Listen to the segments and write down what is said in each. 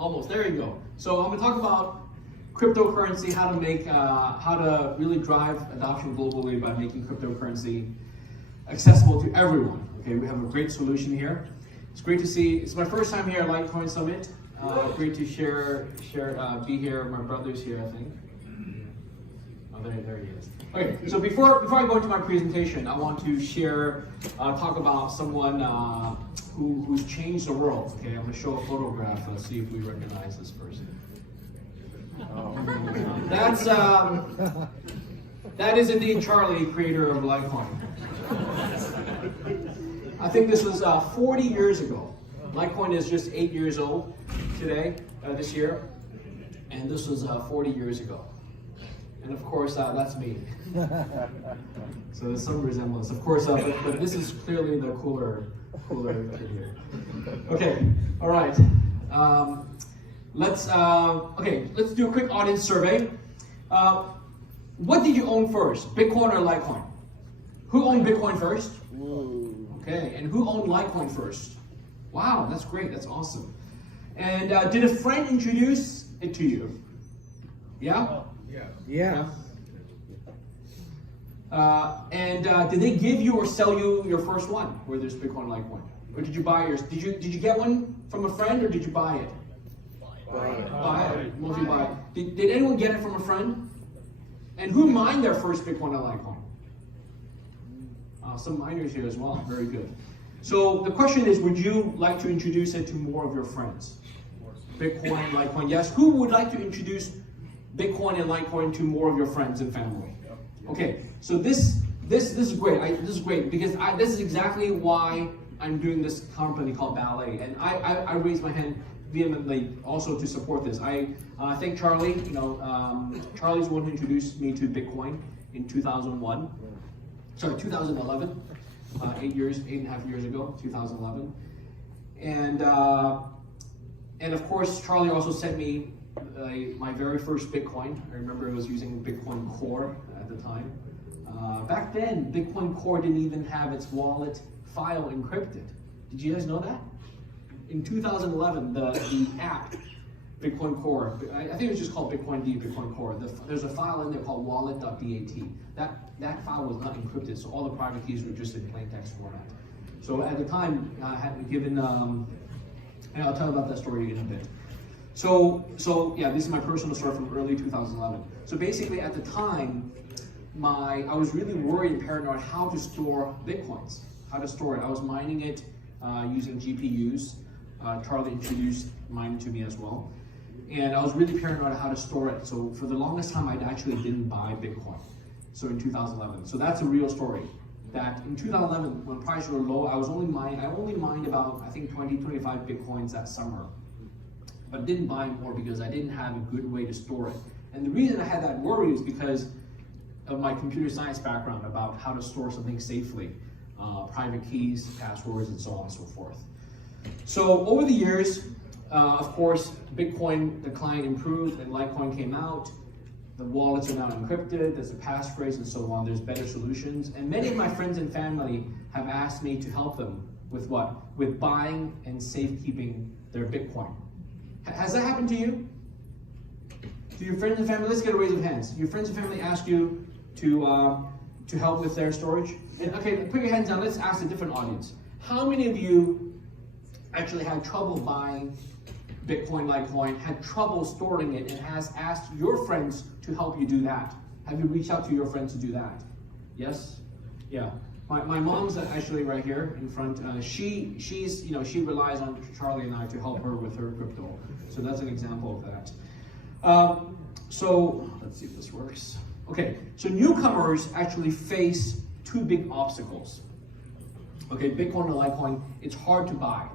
Almost. There you go. So I'm going to talk about cryptocurrency, how to really drive adoption globally by making cryptocurrency accessible to everyone. Okay, we have a great solution here. It's great to see. It's my first time here at Litecoin Summit. Great to be here. My brother's here, I think. Oh, there he is. Okay, so before I go into my presentation, I want to talk about someone who's changed the world. Okay, I'm going to show a photograph. Let's see if we recognize this person. That is indeed Charlie, creator of Litecoin. I think this was 40 years ago. Litecoin is just 8 years old today, this year, and this was 40 years ago. And of course, that's me. So there's some resemblance, of course, but this is clearly the cooler kid here. Okay, all right. Let's do a quick audience survey. What did you own first, Bitcoin or Litecoin? Who owned Bitcoin first? Okay, and who owned Litecoin first? Wow, that's great, that's awesome. And did a friend introduce it to you? Yeah? Yeah. And did they give you or sell you your first one, whether it's Bitcoin or Litecoin? Or did you buy yours? Did you get one from a friend or did you buy it? Buy it. Mostly buy it. Did anyone get it from a friend? And who mined their first Bitcoin or Litecoin? Some miners here as well. Very good. So the question is, would you like to introduce it to more of your friends? Bitcoin, Litecoin, yes. Who would like to introduce Bitcoin and Litecoin to more of your friends and family? Okay, so this is great. This is great because this is exactly why I'm doing this company called Ballet, and I raised my hand vehemently also to support this. I thank Charlie. Charlie's the one who introduced me to Bitcoin in 2011. 8.5 years ago, 2011, and of course Charlie also sent me my very first Bitcoin. I remember I was using Bitcoin Core at the time. Back then, Bitcoin Core didn't even have its wallet file encrypted. Did you guys know that? In 2011, the app, Bitcoin Core, I think it was just called Bitcoin D, Bitcoin Core. There's a file in there called wallet.dat. That file was not encrypted, so all the private keys were just in plain text format. So at the time, I had given, and I'll tell about that story in a bit. So yeah, this is my personal story from early 2011. So basically at the time, I was really worried and paranoid how to store Bitcoins, how to store it. I was mining it using GPUs. Charlie introduced mining to me as well. And I was really paranoid how to store it. So for the longest time, I actually didn't buy Bitcoin. So in 2011, so that's a real story. That in 2011, when prices were low, I only mined about, I think 25 Bitcoins that summer. But didn't buy more because I didn't have a good way to store it. And the reason I had that worry is because of my computer science background about how to store something safely, private keys, passwords, and so on and so forth. So over the years, of course, Bitcoin, the client improved and Litecoin came out. The wallets are now encrypted, there's a passphrase and so on, there's better solutions. And many of my friends and family have asked me to help them with what? With buying and safekeeping their Bitcoin. Has that happened to you? Do your friends and family, let's get a raise of hands. Your friends and family ask you to help with their storage? And okay, put your hands down, let's ask a different audience. How many of you actually had trouble buying Bitcoin, Litecoin, had trouble storing it, and has asked your friends to help you do that? Have you reached out to your friends to do that? Yes? Yeah. My mom's actually right here in front. She relies on Charlie and I to help her with her crypto. So that's an example of that. So let's see if this works. Okay, so newcomers actually face two big obstacles. Okay, Bitcoin and Litecoin, it's hard to buy.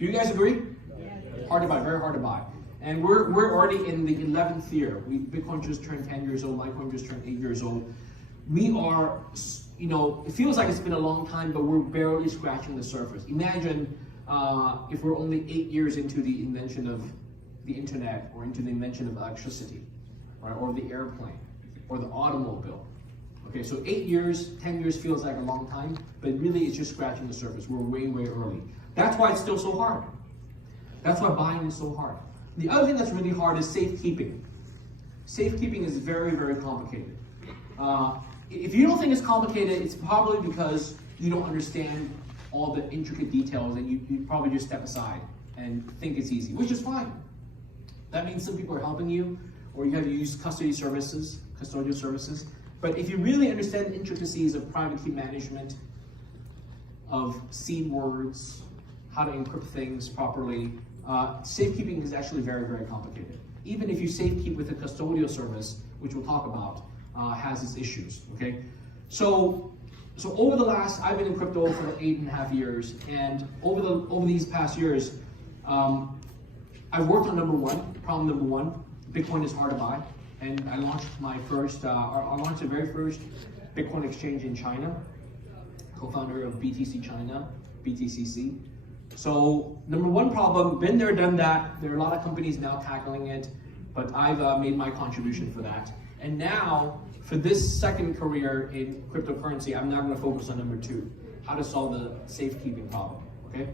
Do you guys agree? Yeah. Hard to buy, very hard to buy. And we're already in the 11th year. Bitcoin just turned 10 years old, Litecoin just turned 8 years old. We are, it feels like it's been a long time, but we're barely scratching the surface. Imagine if we're only 8 years into the invention of the internet, or into the invention of electricity, right? Or the airplane, or the automobile. Okay, so 8 years, 10 years feels like a long time, but really it's just scratching the surface. We're way, way early. That's why it's still so hard. That's why buying is so hard. The other thing that's really hard is safekeeping. Safekeeping is very, very complicated. If you don't think it's complicated, it's probably because you don't understand all the intricate details, and you probably just step aside and think it's easy, which is fine. That means some people are helping you, or you have to use custodial services. But if you really understand the intricacies of private key management, of seed words, how to encrypt things properly, safekeeping is actually very, very complicated. Even if you safekeep with a custodial service, which we'll talk about, has its issues, okay? So over the last, I've been in crypto for 8.5 years, and over these past years, I've worked on problem number one, Bitcoin is hard to buy, and I launched I launched the very first Bitcoin exchange in China, co-founder of BTC China, BTCC. So number one problem, been there, done that. There are a lot of companies now tackling it, but I've made my contribution for that. And now, for this second career in cryptocurrency, I'm now going to focus on number two, how to solve the safekeeping problem, okay?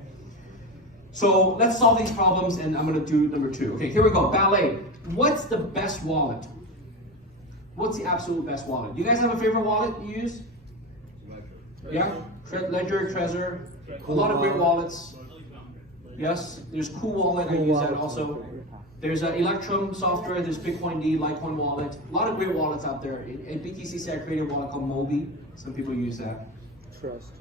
So let's solve these problems, and I'm going to do number two. Okay, here we go. Ballet. What's the best wallet? What's the absolute best wallet? Do you guys have a favorite wallet you use? Yeah? Ledger, Trezor. A lot of great wallets. Yes, there's Cool Wallet, I use that also. There's Electrum software, there's Bitcoin D, Litecoin wallet. A lot of great wallets out there. At BTCC, I created a wallet called Mobi. Some people use that. Trust.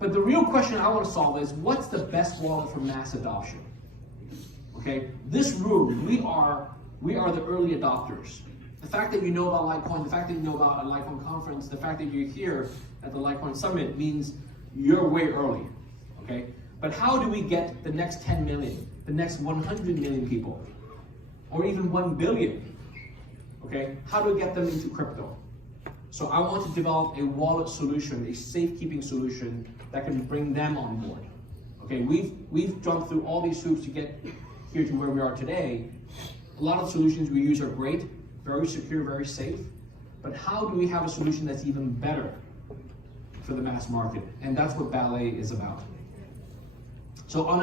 But the real question I want to solve is, what's the best wallet for mass adoption? Okay, this room, we are the early adopters. The fact that you know about Litecoin, the fact that you know about a Litecoin conference, the fact that you're here at the Litecoin Summit means you're way early, okay? But how do we get the next 10 million, the next 100 million people, or even 1 billion, okay? How do we get them into crypto? So I want to develop a wallet solution, a safekeeping solution that can bring them on board. Okay, we've jumped through all these hoops to get here to where we are today. A lot of solutions we use are great, very secure, very safe, but how do we have a solution that's even better for the mass market? And that's what Ballet is about. So on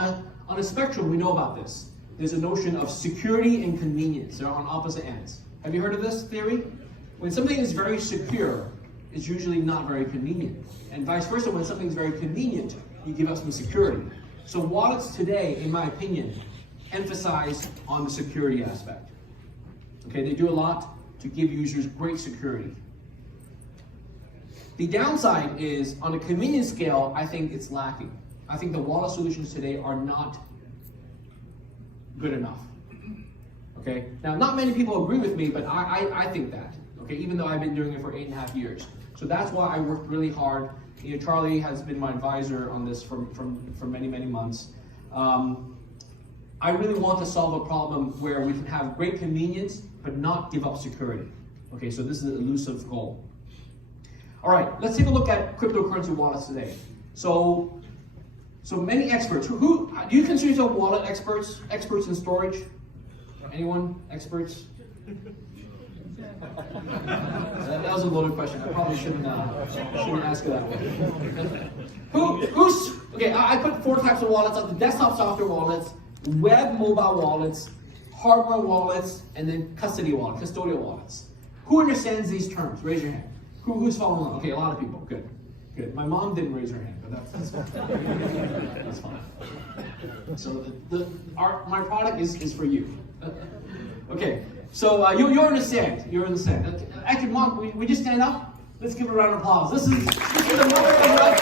a spectrum, we know about this. There's a notion of security and convenience. They're on opposite ends. Have you heard of this theory? When something is very secure, it's usually not very convenient. And vice versa, when something's very convenient, you give up some security. So wallets today, in my opinion, emphasize on the security aspect. Okay, they do a lot to give users great security. The downside is, on a convenience scale, I think it's lacking. I think the wallet solutions today are not good enough. Okay, now not many people agree with me, but I think that. Okay, even though I've been doing it for 8.5 years. So that's why I worked really hard. You know, Charlie has been my advisor on this for many, many months. I really want to solve a problem where we can have great convenience, but not give up security. Okay, so this is an elusive goal. All right, let's take a look at cryptocurrency wallets today. So many experts. Who do you consider yourself wallet experts? Experts in storage? Anyone? Experts? That was a loaded question. I probably shouldn't ask that one. Who's okay? I put 4 types of wallets: the desktop software wallets, web mobile wallets, hardware wallets, and then custodial wallets. Who understands these terms? Raise your hand. Who's following along? Okay, a lot of people. Good. My mom didn't raise her hand, but that's fine. That's fine. So my product is for you. Okay. So you understand. You understand. Actually, Mom, we just stand up. Let's give a round of applause. This is the mother of life.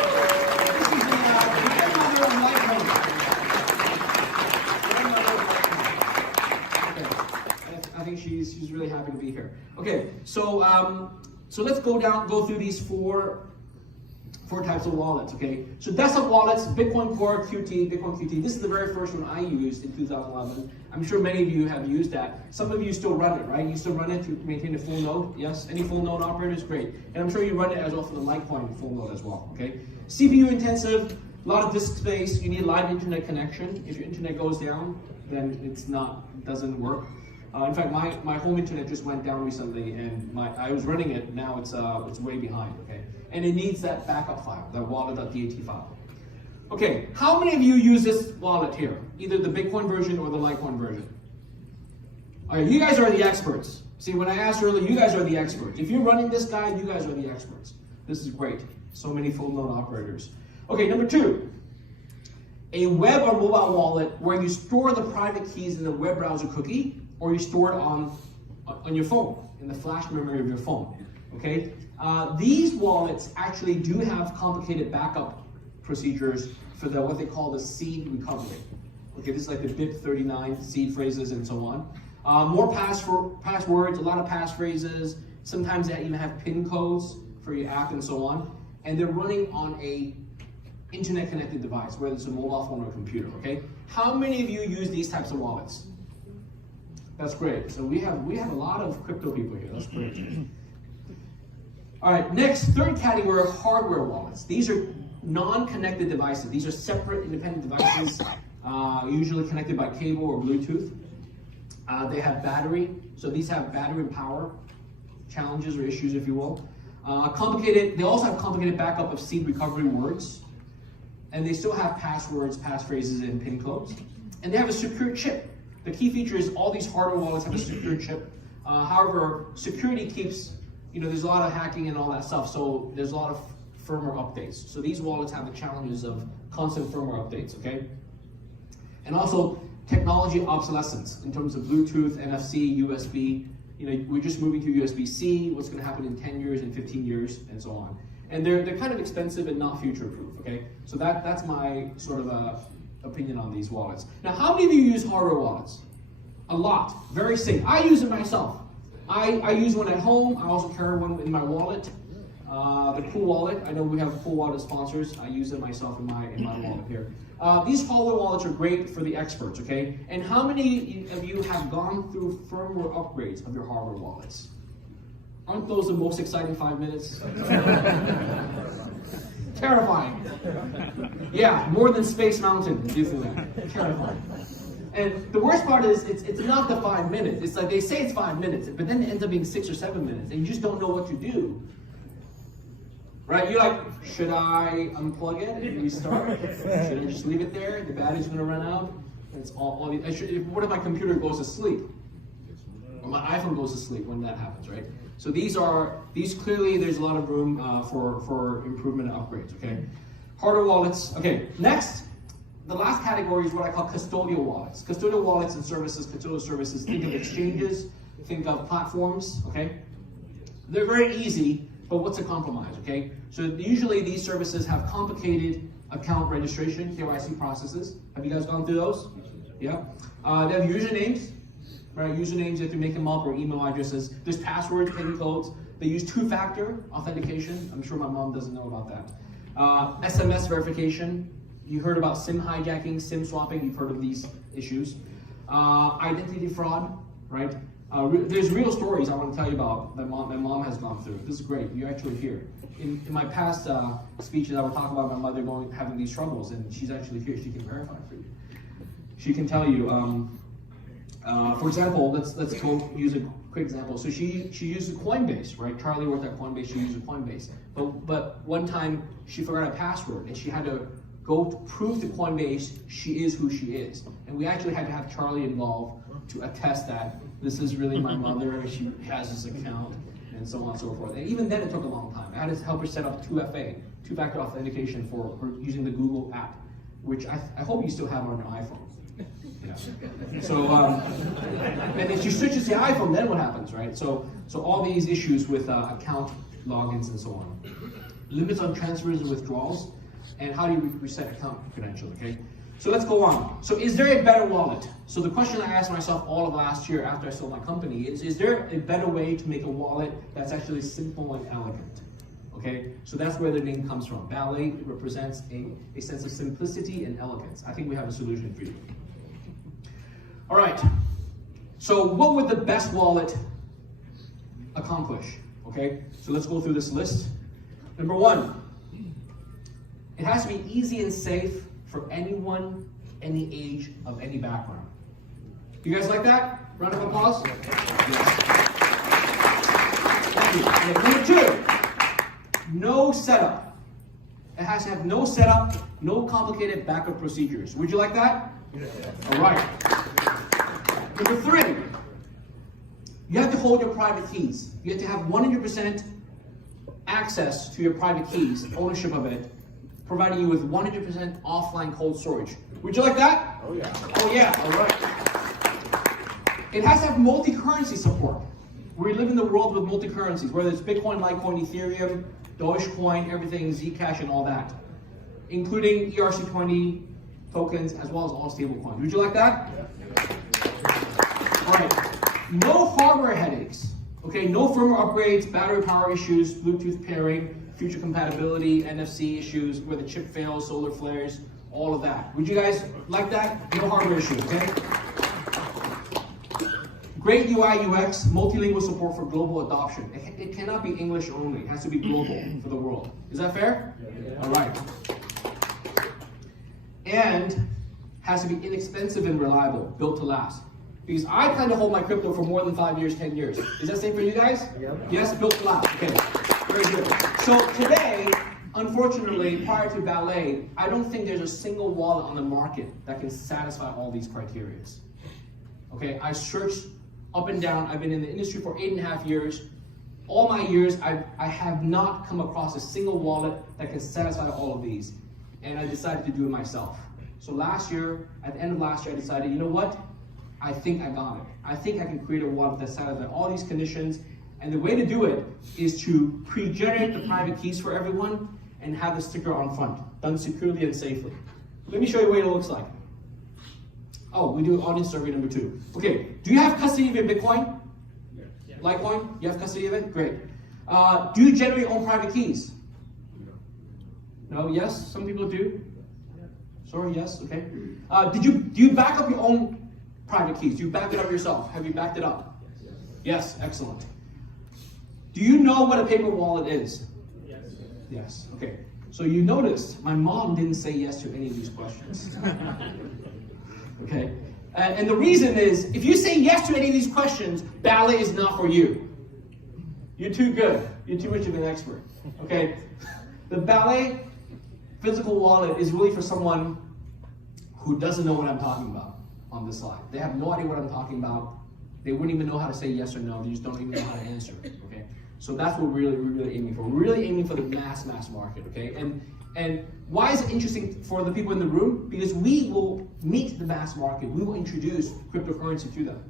This is the grandmother of life. Okay. I think she's really happy to be here. Okay. So let's go through these four types of wallets, okay? So desktop wallets, Bitcoin Core QT, Bitcoin QT. This is the very first one I used in 2011. I'm sure many of you have used that. Some of you still run it, right? You still run it to maintain a full node, yes? Any full node operators, great. And I'm sure you run it as well for the Litecoin full node as well, okay? CPU intensive, a lot of disk space, you need live internet connection. If your internet goes down, then it doesn't work. In fact, my home internet just went down recently, and I was running it. Now it's way behind. Okay, and it needs that backup file, that wallet.dat file. Okay, how many of you use this wallet here? Either the Bitcoin version or the Litecoin version? All right, you guys are the experts. See, when I asked earlier, you guys are the experts. If you're running this guide, you guys are the experts. This is great. So many full node operators. Okay, number 2. A web or mobile wallet where you store the private keys in the web browser cookie, or you store it on your phone, in the flash memory of your phone. Okay, these wallets actually do have complicated backup procedures for what they call the seed recovery. Okay, this is like the BIP39 seed phrases and so on. More passwords, a lot of passphrases. Sometimes they even have PIN codes for your app and so on. And they're running on a internet connected device, whether it's a mobile phone or a computer. Okay, how many of you use these types of wallets? That's great. So we have a lot of crypto people here. That's great. All right, next, third category are hardware wallets. These are non-connected devices. These are separate, independent devices, usually connected by cable or Bluetooth. They have battery, so these have battery and power challenges or issues, if you will. They also have complicated backup of seed recovery words, and they still have passwords, passphrases, and PIN codes. And they have a secure chip. The key feature is all these hardware wallets have a secure chip. However, security keeps, there's a lot of hacking and all that stuff, so there's a lot of firmware updates. So these wallets have the challenges of constant firmware updates, okay? And also technology obsolescence in terms of Bluetooth, NFC, USB. We're just moving to USB-C, what's gonna happen in 10 years and 15 years and so on. And they're kind of expensive and not future-proof, okay? So that's my sort of opinion on these wallets. Now, how many of you use hardware wallets? A lot, very safe. I use it myself. I use one at home. I also carry one in my wallet. The Cool Wallet. I know we have Cool Wallet sponsors. I use it myself in my wallet here. These hardware wallets are great for the experts, okay? And how many of you have gone through firmware upgrades of your hardware wallets? Aren't those the most exciting 5 minutes? Terrifying. Yeah, more than Space Mountain is using that. Terrifying. And the worst part is, it's not the 5 minutes. It's like they say it's 5 minutes, but then it ends up being 6 or 7 minutes, and you just don't know what to do. Right? You're like, should I unplug it and restart? Should I just leave it there? The battery's going to run out. It's what if my computer goes to sleep? Or my iPhone goes to sleep when that happens, right? So these clearly, there's a lot of room for improvement and upgrades, okay? Hardware wallets. Okay, next, the last category is what I call custodial wallets. Custodial wallets and custodial services, think of exchanges, think of platforms, okay? They're very easy, but what's a compromise, okay? So usually these services have complicated account registration, KYC processes. Have you guys gone through those? Yeah. They have usernames, right? Usernames, you have to make them up, or email addresses. There's passwords, PIN codes. They use two-factor authentication. I'm sure my mom doesn't know about that. SMS verification. You heard about SIM hijacking, SIM swapping. You've heard of these issues. Identity fraud, right? There's real stories I want to tell you about that my mom has gone through. This is great. You're actually here. In my past speeches, I would talk about my mother having these troubles, and she's actually here. She can verify for you. She can tell you. For example, let's go use a quick example. So she used Coinbase, right? Charlie worked at Coinbase. She used Coinbase, but one time she forgot a password, and she had to go to prove to Coinbase she is who she is. And we actually had to have Charlie involved to attest that this is really my mother, she has this account, and so on and so forth. And even then it took a long time. I had to help her set up 2FA, two-factor authentication for using the Google app, which I hope you still have on your iPhone. Yeah. So, and if she switches to the iPhone, then what happens, right? So all these issues with account logins and so on. Limits on transfers and withdrawals, and how do you reset account credentials, okay? So let's go on. So is there a better wallet? So the question I asked myself all of last year after I sold my company is there a better way to make a wallet that's actually simple and elegant? Okay, so that's where the name comes from. Ballet represents a sense of simplicity and elegance. I think we have a solution for you. All right, so what would the best wallet accomplish? Okay, so let's go through this list. Number one, it has to be easy and safe for anyone, any age, of any background. You guys like that? Round of applause? Yes. Thank you. And number two, no setup. It has to have no setup, no complicated backup procedures. Would you like that? All right. Number 3, you have to hold your private keys. You have to have 100% access to your private keys, ownership of it, providing you with 100% offline cold storage. Would you like that? Oh yeah. Oh yeah, all right. It has to have multi-currency support. We live in the world with multi-currencies, whether it's Bitcoin, Litecoin, Ethereum, Dogecoin, everything, Zcash, and all that, including ERC20 tokens, as well as all stablecoins. Would you like that? All right. No hardware headaches. Okay, no firmware upgrades, battery power issues, Bluetooth pairing, future compatibility, NFC issues, where the chip fails, solar flares, all of that. Would you guys like that? No hardware issues, okay? Great UI, UX, multilingual support for global adoption. It cannot be English only. It has to be global for the world. Is that fair? Yeah. All right. And has to be inexpensive and reliable, built to last. Because I plan to hold my crypto for more than 5 years, 10 years. Is that the same for you guys? Yep. Yes, built to last. Okay, very good. So today, unfortunately, prior to Ballet, I don't think there's a single wallet on the market that can satisfy all these criteria. Okay, I searched up and down. I've been in the industry for 8.5 years. All my years, I have not come across a single wallet that can satisfy all of these. And I decided to do it myself. So last year, at the end of last year, I decided, you know what? I think I got it. I think I can create a wallet that satisfies all these conditions. And the way to do it is to pre-generate the private keys for everyone and have the sticker on front, done securely and safely. Let me show you what it looks like. Oh, we do audience survey number 2. Okay, do you have custody of your Bitcoin? Yes. Litecoin, you have custody of it? Great. Do you generate your own private keys? No, yes, some people do. Sorry, yes, okay. Do you back up your own private keys? Do you back it up yourself? Have you backed it up? Yes, excellent. Do you know what a paper wallet is? Yes. Yes, okay. So you noticed my mom didn't say yes to any of these questions. Okay, and the reason is, if you say yes to any of these questions, Ballet is not for you. You're too good. You're too much of an expert. Okay, the Ballet physical wallet is really for someone who doesn't know what I'm talking about on this slide. They have no idea what I'm talking about. They wouldn't even know how to say yes or no. They just don't even know how to answer it. Okay, so that's what we're really aiming for. We're really aiming for the mass market. Okay, and why is it interesting for the people in the room? Because we will meet the mass market. We will introduce cryptocurrency to them.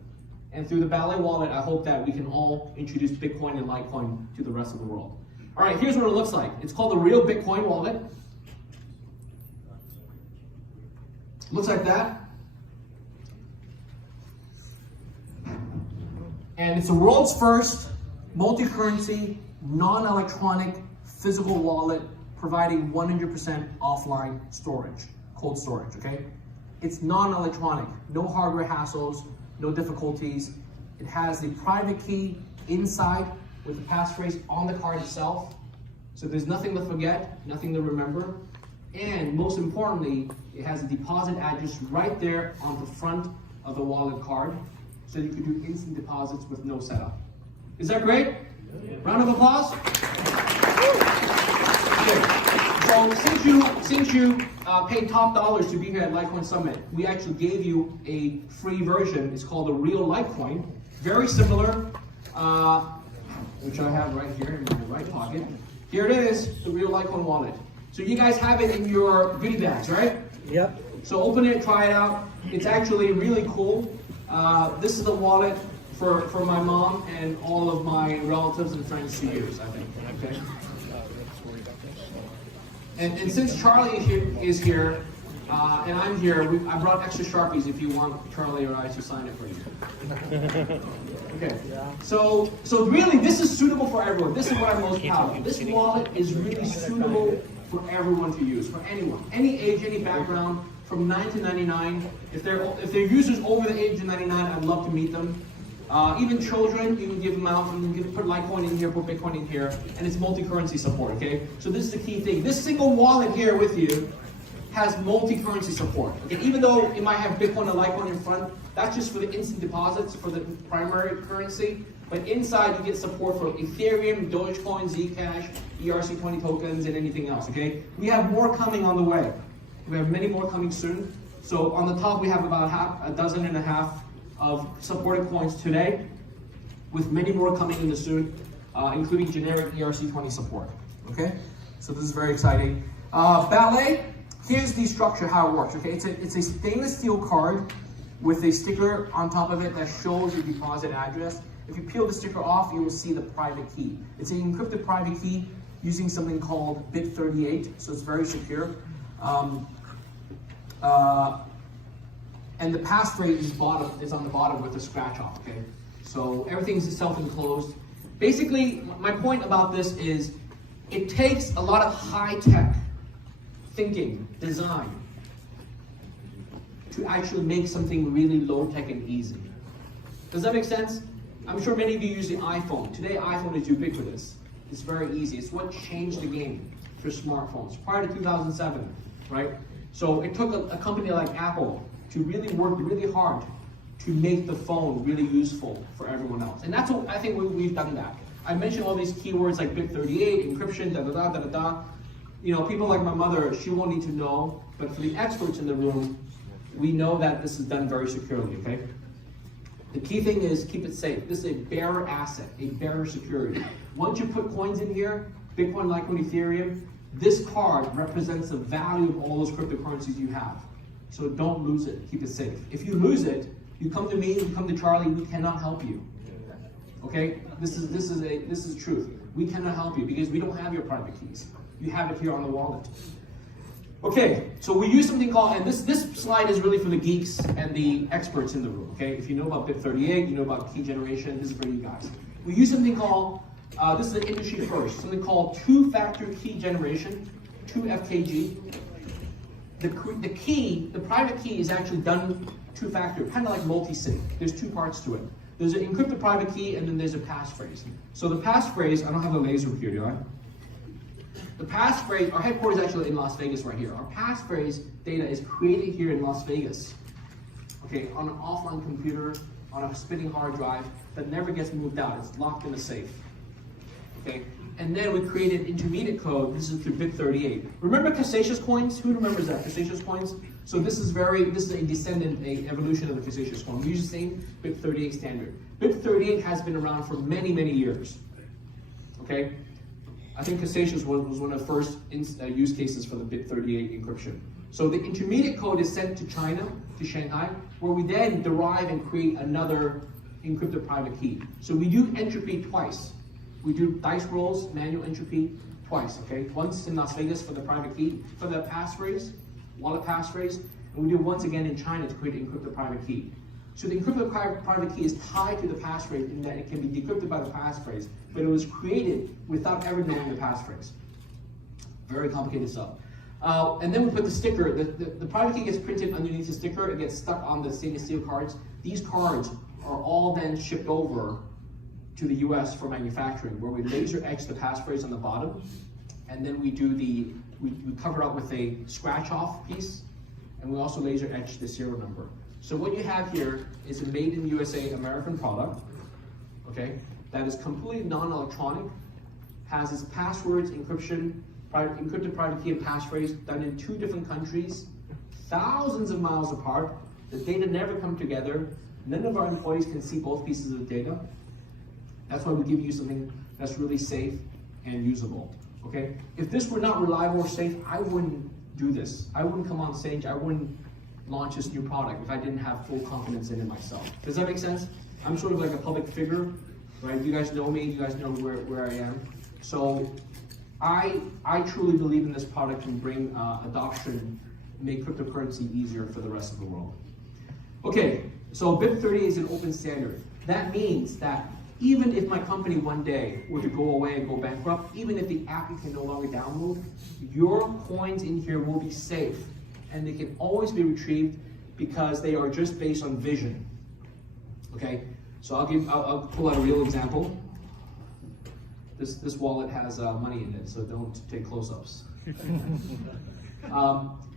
And through the Ballet wallet, I hope that we can all introduce Bitcoin and Litecoin to the rest of the world. All right, here's what it looks like. It's called the Real Bitcoin Wallet. Looks like that. And it's the world's first multi-currency, non-electronic physical wallet providing 100% offline storage, cold storage, okay? It's non-electronic, no hardware hassles, no difficulties. It has the private key inside with the passphrase on the card itself. So there's nothing to forget, nothing to remember. And most importantly, it has a deposit address right there on the front of the wallet card. So you can do instant deposits with no setup. Is that great? Round of applause. Okay. So since you paid top dollars to be here at Litecoin Summit, we actually gave you a free version. It's called the Real Litecoin. Very similar, which I have right here in my right pocket. Here it is, the Real Litecoin wallet. So you guys have it in your goodie bags, right? Yep. So open it, try it out. It's actually really cool. This is the wallet for my mom and all of my relatives and friends to use, I think. Okay. And since Charlie is here and I'm here, I brought extra Sharpies if you want Charlie or I to sign it for you. Okay. So really, this is suitable for everyone. This is what I'm most proud of. This wallet is really suitable for everyone to use, for anyone, any age, any background, from 9 to 99. If they're users over the age of 99, I'd love to meet them. Even children, you can give them out, you can put Litecoin in here, put Bitcoin in here, and it's multi-currency support, okay? So this is the key thing. This single wallet here with you has multi-currency support, okay? Even though it might have Bitcoin and Litecoin in front, that's just for the instant deposits, for the primary currency. But inside you get support for Ethereum, Dogecoin, Zcash, ERC20 tokens, and anything else, okay? We have more coming on the way. We have many more coming soon. So on the top we have about a dozen and a half of supported coins today, with many more coming in the soon, including generic ERC20 support, okay? So this is very exciting. Ballet, here's the structure, how it works, okay? It's a stainless steel card with a sticker on top of it that shows your deposit address. If you peel the sticker off, you will see the private key. It's an encrypted private key using something called bit 38, so it's very secure. And the passphrase is on the bottom with the scratch off, okay? So everything's self-enclosed. Basically, my point about this is it takes a lot of high-tech thinking, design, to actually make something really low-tech and easy. Does that make sense? I'm sure many of you use the iPhone. Today, iPhone is ubiquitous. It's very easy. It's what changed the game for smartphones prior to 2007, right? So it took a company like Apple to really work really hard to make the phone really useful for everyone else. And that's what I think we've done that. I mentioned all these keywords like bit 38, encryption, da-da-da. You know, people like my mother, she won't need to know, but for the experts in the room, we know that this is done very securely, okay? The key thing is keep it safe. This is a bearer asset, a bearer security. Once you put coins in here, Bitcoin, Litecoin, Ethereum, this card represents the value of all those cryptocurrencies you have. So don't lose it, keep it safe. If you lose it, you come to me, you come to Charlie, we cannot help you. Okay? This is truth. We cannot help you because we don't have your private keys. You have it here on the wallet. Okay, so we use something called, and this slide is really for the geeks and the experts in the room, okay? If you know about bit 38, you know about key generation, this is for you guys. We use something called, this is an industry first, something called two-factor key generation, 2FKG. The private key is actually done two-factor, kind of like multi-sig. There's two parts to it. There's an encrypted private key and then there's a passphrase. So the passphrase, I don't have the laser here, do I? The passphrase, our headquarters is actually in Las Vegas right here. Our passphrase data is created here in Las Vegas, okay, on an offline computer, on a spinning hard drive that never gets moved out. It's locked in a safe, okay? And then we created intermediate code. This is through bit 38. Remember Cassasius coins? Who remembers that, Cassasius coins? So this is a descendant, a evolution of the Cassasius coin. We use the same bit 38 standard. Bit 38 has been around for many, many years, okay? I think Cassasius was one of the first use cases for the bit 38 encryption. So the intermediate code is sent to China, to Shanghai, where we then derive and create another encrypted private key. So we do entropy twice. We do dice rolls, manual entropy twice, okay? Once in Las Vegas for the private key, for the passphrase, wallet passphrase, and we do once again in China to create an encrypted private key. So the encrypted private key is tied to the passphrase in that it can be decrypted by the passphrase, but it was created without ever knowing the passphrase. Very complicated stuff. And then we put the sticker. The private key gets printed underneath the sticker. It gets stuck on the stainless steel cards. These cards are all then shipped over to the US for manufacturing, where we laser etch the passphrase on the bottom, and then we cover it up with a scratch off piece, and we also laser etch the serial number. So what you have here is a made in USA American product, okay, that is completely non-electronic, has its passwords, encrypted private key and passphrase done in 2 different countries, thousands of miles apart. The data never come together. None of our employees can see both pieces of data. That's why we give you something that's really safe and usable, okay? If this were not reliable or safe, I wouldn't do this. I wouldn't come on stage. I wouldn't launch this new product if I didn't have full confidence in it myself. Does that make sense? I'm sort of like a public figure, right? You guys know me. You guys know where I am. So I truly believe in this product and bring adoption, make cryptocurrency easier for the rest of the world. Okay, so bit 38 is an open standard. That means that even if my company one day were to go away and go bankrupt, even if the app can no longer download, your coins in here will be safe and they can always be retrieved because they are just based on vision. Okay, so I'll pull out a real example. This wallet has money in it, so don't take close-ups.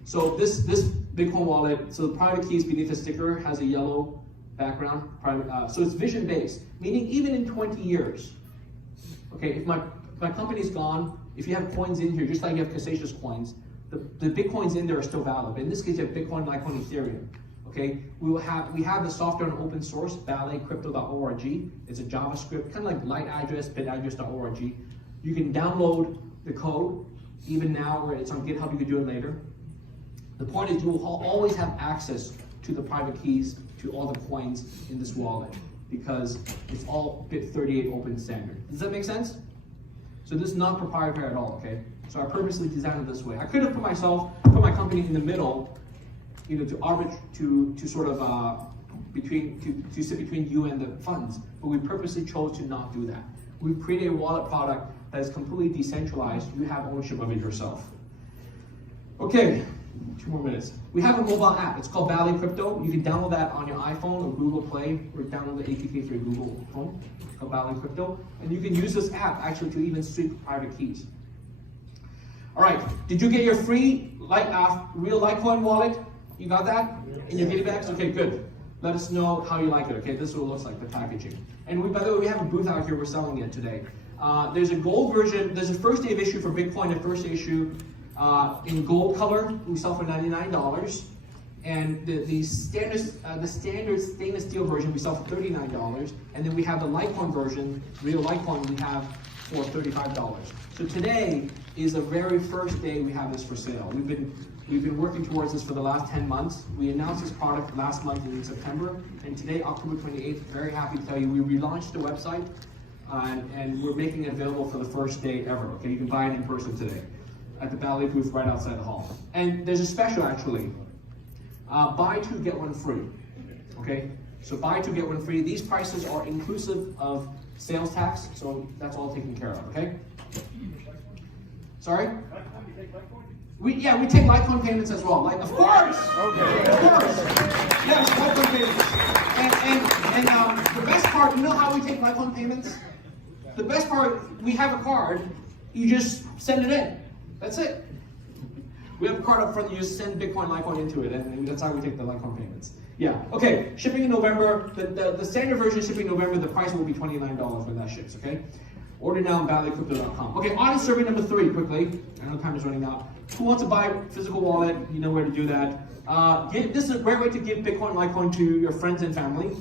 So this Bitcoin wallet, so the private keys beneath the sticker has a yellow background, private, so it's vision-based, meaning even in 20 years, okay, if my company's gone, if you have coins in here, just like you have Casacious coins, the Bitcoins in there are still valid. But in this case, you have Bitcoin, Litecoin, Ethereum. Okay, we have the software on open source, balletcrypto.org. It's a JavaScript, kind of like light address, bitaddress.org. You can download the code, even now where it's on GitHub, you can do it later. The point is you will always have access to the private keys to all the coins in this wallet because it's all Bit38 open standard. Does that make sense? So this is not proprietary at all, okay? So I purposely designed it this way. I could have put my company in the middle, you know, to sort of to sit between you and the funds, but we purposely chose to not do that. We've created a wallet product that is completely decentralized. You have ownership of it yourself. Okay, 2 more minutes. We have a mobile app. It's called Ballet Crypto. You can download that on your iPhone or Google Play, or download the APK through your Google phone. It's called Ballet Crypto. And you can use this app actually to even sweep private keys. All right, did you get your free real Litecoin wallet? You got that in your goodie bags? Okay, good. Let us know how you like it, okay? This is what it looks like, the packaging. And by the way, we have a booth out here, we're selling it today. There's a gold version, there's a first day of issue for Bitcoin, a first day issue in gold color, we sell for $99. And the standard stainless steel version, we sell for $39. And then we have the Litecoin version, real Litecoin, we have for $35. So today is the very first day we have this for sale. We've been working towards this for the last 10 months. We announced this product last month in September, and today, October 28th, very happy to tell you, we relaunched the website, and we're making it available for the first day ever, okay? You can buy it in person today at the Ballet booth right outside the hall. And there's a special, actually. Buy 2, get 1 free, okay? So buy 2, get 1 free. These prices are inclusive of sales tax, so that's all taken care of, okay? Sorry? We take Litecoin payments as well. Of course! Okay. Of course! Yes, Litecoin payments. And the best part, you know how we take Litecoin payments? The best part, we have a card, you just send it in. That's it. We have a card up front, you just send Bitcoin, Litecoin into it, and that's how we take the Litecoin payments. Yeah, okay, shipping in November, the standard version shipping in November, the price will be $29 when that ships, okay? Order now on balletcrypto.com. Okay, audience survey number 3, quickly. I know time is running out. Who wants to buy a physical wallet? You know where to do that. This is a great way to give Bitcoin, Litecoin to your friends and family.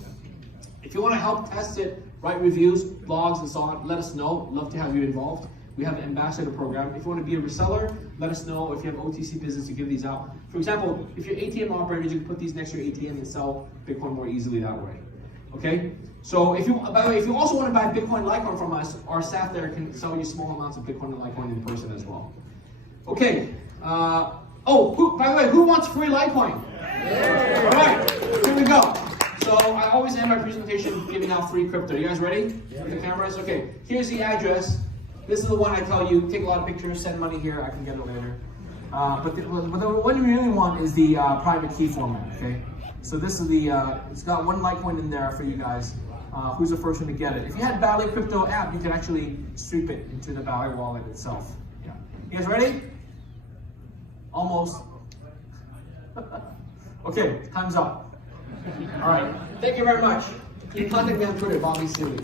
If you want to help test it, write reviews, blogs, and so on, let us know. Love to have you involved. We have an ambassador program. If you want to be a reseller, let us know. If you have OTC business to give these out. For example, if you're ATM operators, you can put these next to your ATM and sell Bitcoin more easily that way. Okay? So by the way, if you also want to buy Bitcoin, Litecoin from us, our staff there can sell you small amounts of Bitcoin and Litecoin in person as well. Okay. By the way, who wants free Litecoin? Yeah. All right, here we go. So I always end my presentation giving out free crypto. You guys ready? Yeah. With the cameras? Okay. Here's the address. This is the one I tell you, take a lot of pictures, send money here, I can get it later. But what you really want is the private key format, okay? So this is it's got 1 Litecoin in there for you guys. Who's the first one to get it? If you had Ballet Crypto app, you can actually sweep it into the Ballet wallet itself. Yeah. You guys ready? Almost. Okay, time's up. All right. Thank you very much. You can contact me on Twitter, Bobby Seeley.